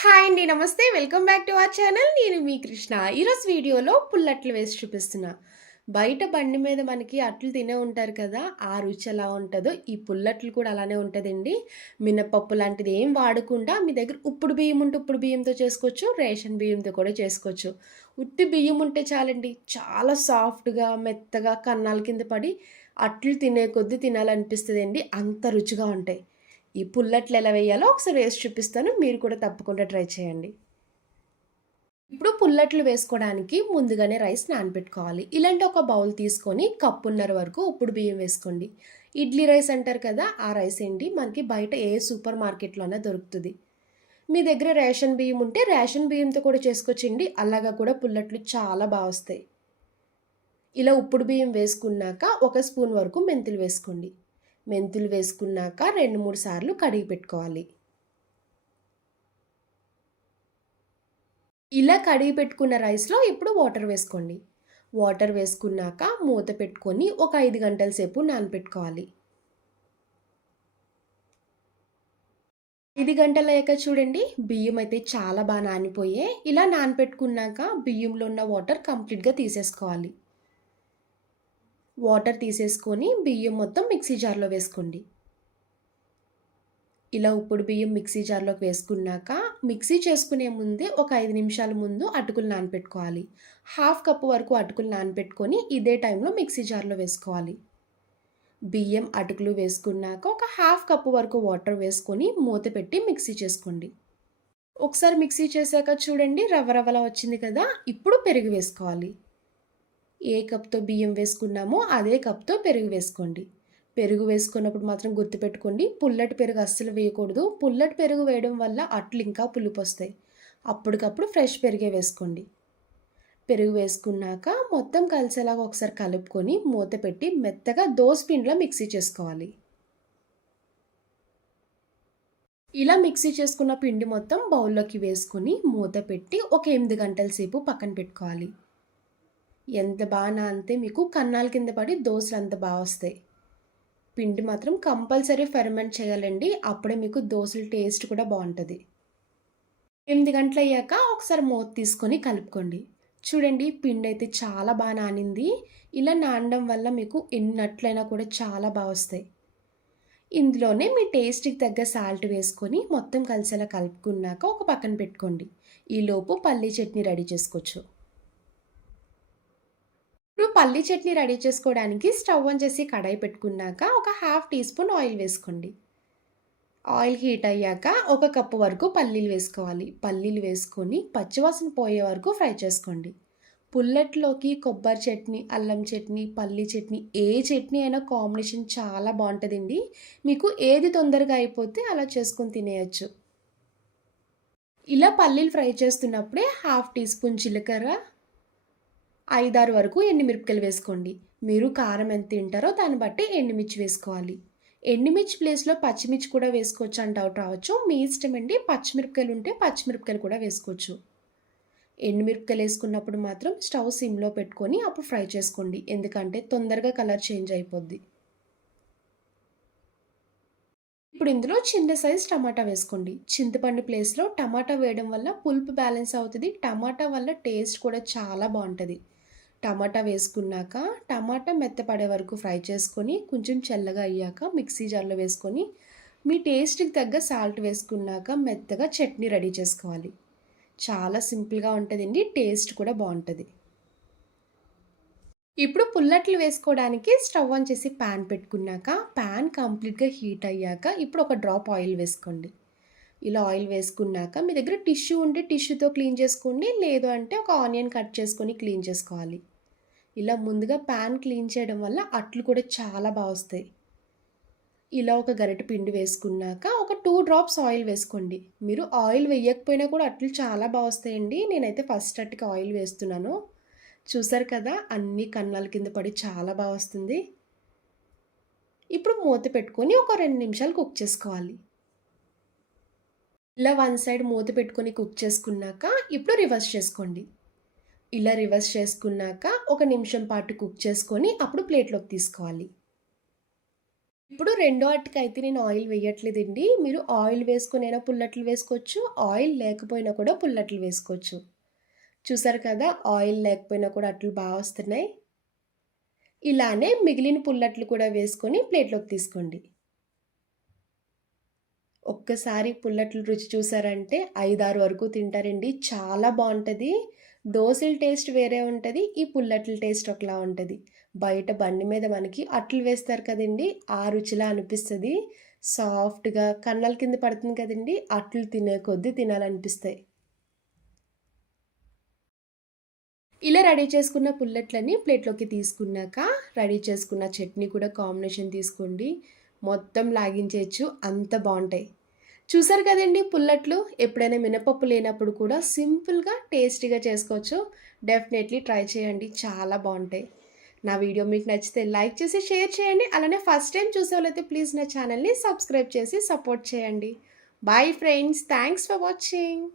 Hi అండి నమస్తే. Welcome back to our channel. నేను మీ కృష్ణ. ఈరోజు వీడియోలో పుల్లట్లు వేసి చూపిస్తున్నా. బయట బండి మీద మనకి అట్లు తినే ఉంటారు కదా ఆ రుచి ఎలా ఉంటుందో ఈ పుల్లట్లు కూడా అలానే ఉంటుందండి. మినపప్పు లాంటిది ఏం వాడకుండా మీ దగ్గర ఉప్పుడు బియ్యం ఉంటే ఉప్పుడు బియ్యంతో చేసుకోవచ్చు రేషన్ బియ్యంతో కూడా చేసుకోవచ్చు. ఉత్తి బియ్యం ఉంటే చాలండి చాలా సాఫ్ట్గా మెత్తగా కన్నాల కింద పడి అట్లు తినే కొద్దీ తినాలనిపిస్తుంది అంత రుచిగా ఉంటాయి. ఈ పుల్లట్లు ఎలా వేయాలో ఒకసారి వేసి చూపిస్తాను. మీరు కూడా తప్పకుండా ట్రై చేయండి. ఇప్పుడు పుల్లట్లు వేసుకోవడానికి ముందుగానే రైస్ నానబెట్టుకోవాలి. ఇలాంటి ఒక బౌల్ తీసుకొని కప్పున్నర వరకు ఉప్పుడు బియ్యం వేసుకోండి. ఇడ్లీ రైస్ అంటారు కదా ఆ రైస్ ఏంటి? మనకి బయట ఏ సూపర్ మార్కెట్లోనే దొరుకుతుంది. మీ దగ్గర రేషన్ బియ్యం ఉంటే రేషన్ బియ్యంతో కూడా చేసుకోవచ్చండి. అలాగా కూడా పుల్లట్లు చాలా బాగా వస్తాయి. ఇలా ఉప్పుడు బియ్యం వేసుకున్నాక ఒక స్పూన్ వరకు మెంతులు వేసుకోండి. మెంతులు వేసుకున్నాక రెండు మూడు సార్లు కడిగి పెట్టుకోవాలి. ఇలా కడిగి పెట్టుకున్న రైస్లో ఇప్పుడు వాటర్ వేసుకోండి. వాటర్ వేసుకున్నాక మూత పెట్టుకొని ఒక ఐదు గంటల సేపు నానపెట్టుకోవాలి. ఐదు గంటల అయ్యాక చూడండి బియ్యం అయితే చాలా బాగా నానిపోయే ఇలా నానపెట్టుకున్నాక బియ్యంలో ఉన్న వాటర్ కంప్లీట్గా తీసేసుకోవాలి. వాటర్ తీసేసుకొని బియ్యం మొత్తం మిక్సీ జార్లో వేసుకోండి. ఇలా ఉప్పుడు బియ్యం మిక్సీ జార్లోకి వేసుకున్నాక మిక్సీ చేసుకునే ముందే ఒక ఐదు నిమిషాల ముందు అటుకులు నానపెట్టుకోవాలి. హాఫ్ కప్పు వరకు అటుకులు నానపెట్టుకొని ఇదే టైంలో మిక్సీ జార్లో వేసుకోవాలి. బియ్యం అటుకులు వేసుకున్నాక ఒక హాఫ్ కప్పు వరకు వాటర్ వేసుకొని మూత పెట్టి మిక్సీ చేసుకోండి. ఒకసారి మిక్సీ చేశాక చూడండి రవ్వ రవ్వలా వచ్చింది కదా ఇప్పుడు పెరుగు వేసుకోవాలి. ఏ కప్తో బియ్యం వేసుకున్నామో అదే కప్తో పెరుగు వేసుకోండి. పెరుగు వేసుకున్నప్పుడు మాత్రం గుర్తుపెట్టుకోండి పుల్లటి పెరుగు అస్సలు వేయకూడదు. పుల్లటి పెరుగు వేయడం వల్ల అట్లు ఇంకా పులుపు వస్తాయి అప్పటికప్పుడు ఫ్రెష్ పెరిగే వేసుకోండి. పెరుగు వేసుకున్నాక మొత్తం కలిసేలాగా ఒకసారి కలుపుకొని మూత పెట్టి మెత్తగా దోస్ పిండిలో మిక్సీ చేసుకోవాలి. ఇలా మిక్సీ చేసుకున్న పిండి మొత్తం బౌల్లోకి వేసుకుని మూత పెట్టి ఒక ఎనిమిది గంటల సేపు పక్కన పెట్టుకోవాలి. ఎంత బాగా అంతే మీకు కన్నాల కింద పడి దోశలు అంత బాగా వస్తాయి. పిండి మాత్రం కంపల్సరీ ఫెర్మెంట్ చేయాలండి. అప్పుడే మీకు దోశల టేస్ట్ కూడా బాగుంటుంది. ఎనిమిది గంటలు అయ్యాక ఒకసారి మూత తీసుకొని కలుపుకోండి. చూడండి పిండి అయితే చాలా బాగా నానింది. ఇలా నానడం వల్ల మీకు ఎన్నట్లయినా కూడా చాలా బాగా వస్తాయి. ఇందులోనే మీ టేస్ట్కి తగ్గ సాల్ట్ వేసుకొని మొత్తం కలిసేలా కలుపుకున్నాక ఒక పక్కన పెట్టుకోండి. ఈలోపు పల్లీ చట్నీ రెడీ చేసుకోవచ్చు. పల్లీ చట్నీ రెడీ చేసుకోవడానికి స్టవ్ ఆన్ చేసి కడాయి పెట్టుకున్నాక ఒక హాఫ్ టీ స్పూన్ ఆయిల్ వేసుకోండి. ఆయిల్ హీట్ అయ్యాక ఒక కప్పు వరకు పల్లీలు వేసుకోవాలి. పల్లీలు వేసుకొని పచ్చివాసన పోయే వరకు ఫ్రై చేసుకోండి. పుల్లట్లోకి కొబ్బరి చట్నీ అల్లం చట్నీ పల్లీ చట్నీ ఏ చట్నీ అయినా కాంబినేషన్ చాలా బాగుంటుందండి. మీకు ఏది తొందరగా అయిపోతే అలా చేసుకొని తినేయచ్చు. ఇలా పల్లీలు ఫ్రై చేస్తున్నప్పుడే హాఫ్ టీ స్పూన్ జీలకర్ర ఐదారు వరకు ఎండుమిరపకాయలు వేసుకోండి. మీరు కారం ఎంత తింటారో దాన్ని బట్టి ఎండుమిర్చి వేసుకోవాలి. ఎండుమిర్చి ప్లేస్లో పచ్చిమిర్చి కూడా వేసుకోవచ్చు అని డౌట్ రావచ్చు. మీ ఇష్టం అండి పచ్చిమిరపకాయలు ఉంటే పచ్చిమిరపకాయలు కూడా వేసుకోవచ్చు. ఎండుమిరపకాయలు వేసుకున్నప్పుడు మాత్రం స్టవ్ సిమ్లో పెట్టుకొని అప్పుడు ఫ్రై చేసుకోండి. ఎందుకంటే తొందరగా కలర్ చేంజ్ అయిపోద్ది. ఇప్పుడు ఇందులో చిన్న సైజ్ టమాటా వేసుకోండి. చింతపండు ప్లేస్లో టమాటా వేయడం వల్ల పులుపు బ్యాలెన్స్ అవుతుంది. టమాటా వల్ల టేస్ట్ కూడా చాలా బాగుంటుంది. టమాటా వేసుకున్నాక టమాటా మెత్తపడే వరకు ఫ్రై చేసుకొని కొంచెం చల్లగా అయ్యాక మిక్సీ జార్లో వేసుకొని మీ టేస్ట్కి తగ్గ సాల్ట్ వేసుకున్నాక మెత్తగా చట్నీ రెడీ చేసుకోవాలి. చాలా సింపుల్గా ఉంటుందండి టేస్ట్ కూడా బాగుంటుంది. ఇప్పుడు పుల్లట్లు వేసుకోవడానికి స్టవ్ ఆన్ చేసి ప్యాన్ పెట్టుకున్నాక ప్యాన్ కంప్లీట్గా హీట్ అయ్యాక ఇప్పుడు ఒక డ్రాప్ ఆయిల్ వేసుకోండి. ఇలా ఆయిల్ వేసుకున్నాక మీ దగ్గర టిష్యూ ఉంటే టిష్యూతో క్లీన్ చేసుకోండి లేదు అంటే ఒక ఆనియన్ కట్ చేసుకొని క్లీన్ చేసుకోవాలి. ఇలా ముందుగా ప్యాన్ క్లీన్ చేయడం వల్ల అట్లు కూడా చాలా బాగా వస్తాయి. ఇలా ఒక గరిటె పిండి వేసుకున్నాక ఒక టూ డ్రాప్స్ ఆయిల్ వేసుకోండి. మీరు ఆయిల్ వేయకపోయినా కూడా అట్లు చాలా బాగా వస్తాయండి. నేనైతే ఫస్ట్ అట్టుకి ఆయిల్ వేస్తున్నాను. చూసారు కదా అన్ని కన్నాల కింద పడి చాలా బాగా వస్తుంది. ఇప్పుడు మూత పెట్టుకొని ఒక రెండు నిమిషాలు కుక్ చేసుకోవాలి. ఇలా వన్ సైడ్ మూత పెట్టుకొని కుక్ చేసుకున్నాక ఇప్పుడు రివర్స్ చేసుకోండి. ఇలా రివర్స్ చేసుకున్నాక ఒక నిమిషం పాటు కుక్ చేసుకొని అప్పుడు ప్లేట్లోకి తీసుకోవాలి. ఇప్పుడు రెండో అట్టుకైతే నేను ఆయిల్ వేయట్లేదండి. మీరు ఆయిల్ వేసుకునైనా పుల్లట్లు వేసుకోవచ్చు ఆయిల్ లేకపోయినా కూడా పుల్లట్లు వేసుకోవచ్చు. చూసారు కదా ఆయిల్ లేకపోయినా కూడా అట్లు బాగా వస్తున్నాయి. ఇలానే మిగిలిన పుల్లట్లు కూడా వేసుకొని ప్లేట్లోకి తీసుకోండి. ఒక్కసారి పుల్లట్లు రుచి చూసారంటే ఐదారు వరకు తింటారండి. చాలా బాగుంటుంది. దోశల టేస్ట్ వేరే ఉంటుంది ఈ పుల్లట్ల టేస్ట్ ఒకలా ఉంటుంది. బయట బండి మీద మనకి అట్లు వేస్తారు కదండి ఆ రుచిలా అనిపిస్తుంది. సాఫ్ట్గా కన్నల కింద పడుతుంది కదండి అట్లు తినే కొద్దీ తినాలనిపిస్తాయి. ఇలా రెడీ చేసుకున్న పుల్లట్లని ప్లేట్లోకి తీసుకున్నాక రెడీ చేసుకున్న చట్నీ కూడా కాంబినేషన్ తీసుకోండి. మొత్తం లాగించేయచ్చు అంత బాగుంటాయి. చూసారు కదండి పుల్లట్లు? ఎప్పుడైనా మినపప్పు లేనప్పుడు కూడా సింపుల్గా టేస్టీగా చేసుకోవచ్చు. డెఫినెట్లీ ట్రై చేయండి. చాలా బాగుంటాయి. నా వీడియో మీకు నచ్చితే లైక్ చేసి షేర్ చేయండి. అలానే ఫస్ట్ టైం చూసే వాళ్ళైతే ప్లీజ్ నా ఛానల్ని సబ్స్క్రైబ్ చేసి సపోర్ట్ చేయండి. Bye friends. Thanks for watching.